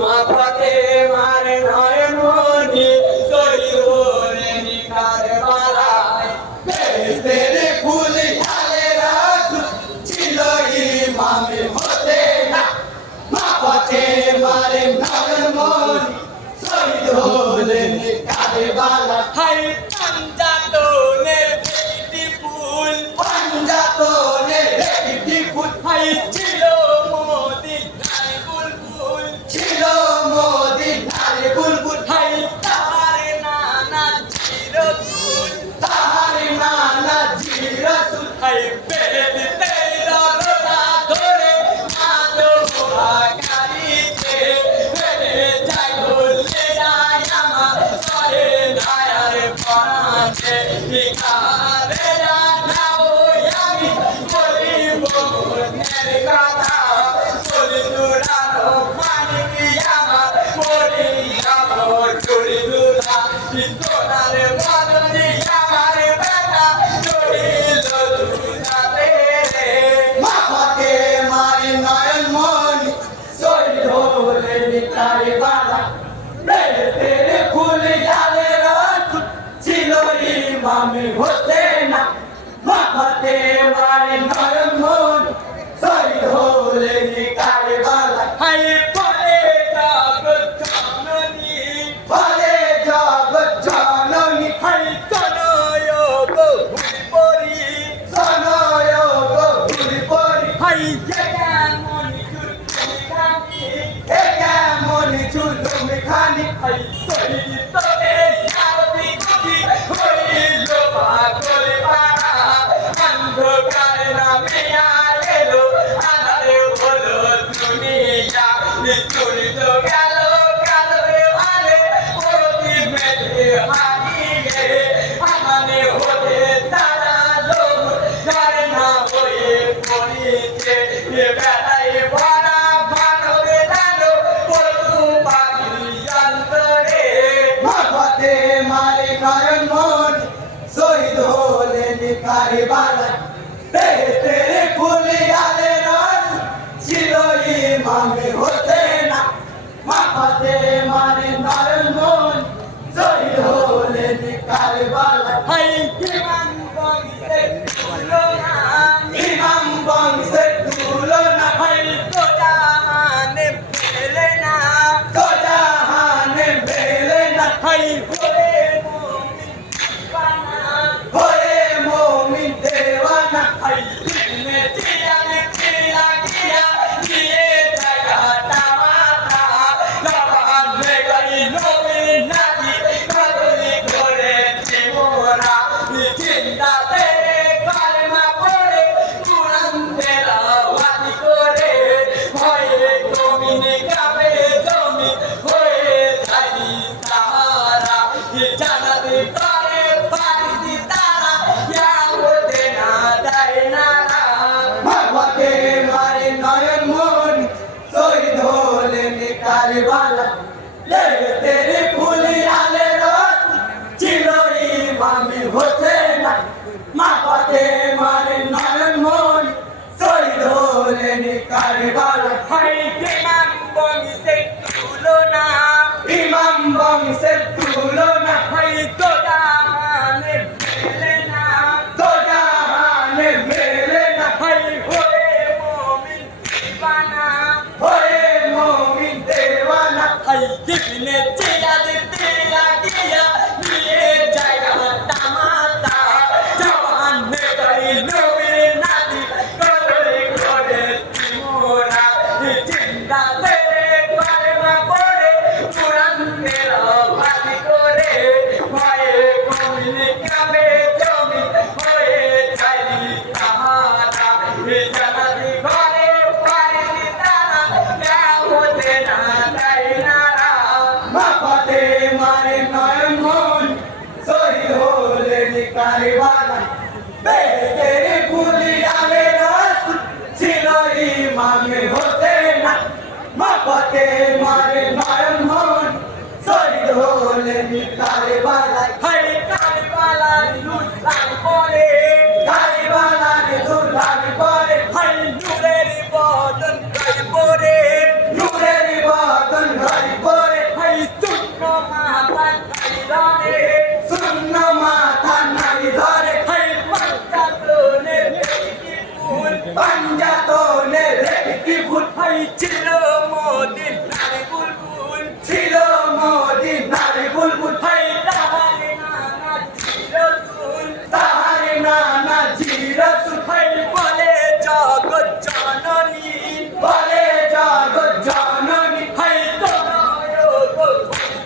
মাফাতে মারে নয়ন মনি সইরে নিকার বালায় তেরে ফুল ঝালে রাসূল ছিল ইমামে হোসেন মাফাতে মারে নয়ন মনি শহীদ হলেন কারবালা হাই পাঞ্জাতনের একটি ফুল পাঞ্জাতনের একটি ফুল হাই ছিল মদিনার বুলবুল ছিল মদিনার বুলবুল হাই তার নানা চিরচুল তাহার নানা জি রাসূল হাই বেদতে রোজা ধরে মাতো আকারিতে বেদে যাই বলে যায় আমার সরে নায়ার পাশে ভিখারে জানাও আমি বলিব মনের কথা চলি দুরানো পানি আমার মরিয়া চলি দুরা সোনার বদলি আমার বেটা চলিল দুরাতে মাফাতে মারে নয়ন মনি শহীদ হলেন কারবালা তেরে ফুল ঝালে রাসূল ছিল ইমামে হোসেন মাফাতে মারে নয়ন মনি শহীদ হলেন কারবালা হাই পরে জগৎ জননী বলে জগৎ জননী হাই তনয় বহু পরি সনয় গৌরী পরি হাই কেমন চুলকুনি খানি এ কেমন জুলুম খানি হাই সহিতরে সারদি গতি হইল পাগল পাড়া অন্ধকার নামিয়া এলো আধারে হলো দুনিয়া চলিত গেল কালরে ভালে প্রতি মেলে হারিয়ে আমানে হতে তারা লোক গারে না হয়ে পড়িতে বেড়াই ভরা মানবে জানো পশু পাখি অন্তরে মাফাতে মারে নয়ন মনি শহীদ হলেন কারবালা তেরে ফুল ঝালে রাসূল ছিল ইমামে হোসেন মাফাতে মারে নয়ন মনি শহীদ হলেন কারবালা হাই কিমান বংশে তুলনা ইমাম বংশের তুলনা হাই তো জাহানে পেলে না তো জাহানে মেলে না হাই হয়ে মুমিন দিওয়ানা হয়ে মুমিন দেওয়ানা হাই দিনে চিরানে চিরা গিয়া দিয়ে জায়গাটা মাথা জবানে গই নবী নাকি কদলি করে জীবনা চিন্তাতে কালেমা পড়ে কুরআন তেলাওয়াত করে ভয়ে জমিনে কাবে জমি হয়ে যাই তারা জানাতে করে পারি তারা ইয়ামতে না দেয় না মাফাতে মারে নয়ন মনি শহীদ হলেন কারবালা তেরে ফুল ঝালে রাসূল ছিল ইমামে হোসেন মাফাতে মারে নয়ন মনি শহীদ হলেন কারবালা হাই কেমান বংশে তুলনা ইমাম বংশের তুলনা হাই তো জাহানে পেলে না তো জাহানে মেলে না হাই হয়ে মুমিন দিওয়ানা হয়ে মুমিন দেওয়ানা হাই দিনে চিরাতে তেলা গিয়া দিয়ে জায়গাটা মাথা জবানে গই নবী নাকি করে করে জীবনা চিন্তাতে কালেমা পড়ে কুরআন তেলাওয়াত করে ভয়ে কমিনে কাবে জমি হয়ে যাই তাহারা জানাতি ঘরে পারি তারা হতে না দেয় না মাফাতে মারে নয়ন মনি শহীদ হলেন কারবালা তেরে ফুল ঝালে রাসূল ছিল ইমামে হোসেন মাফাতে মারে নয়ন মনি শহীদ হলেন কারবালা হাই কারবালার লুটলাম পরে কারবালার দুর্গার পরে হাই নূরের বদন গাই পরে নূরের বদন মনের একটি ভুল ভাই ছিল মোদিন নারী বুলবুল ছিল মদিনার বুলবুল ভাই তাহারে নানা ছিল তুল তাহারে নানা জি রাসূল ভাই বলে জগৎ জননী বলে জগৎ জননী ভাই তোমায় গো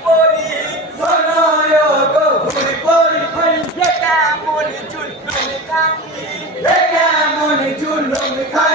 পরি শোনয় গো ভুরি পরি ভাই কেমন জুলুম কামি কেমন জুলুম খায়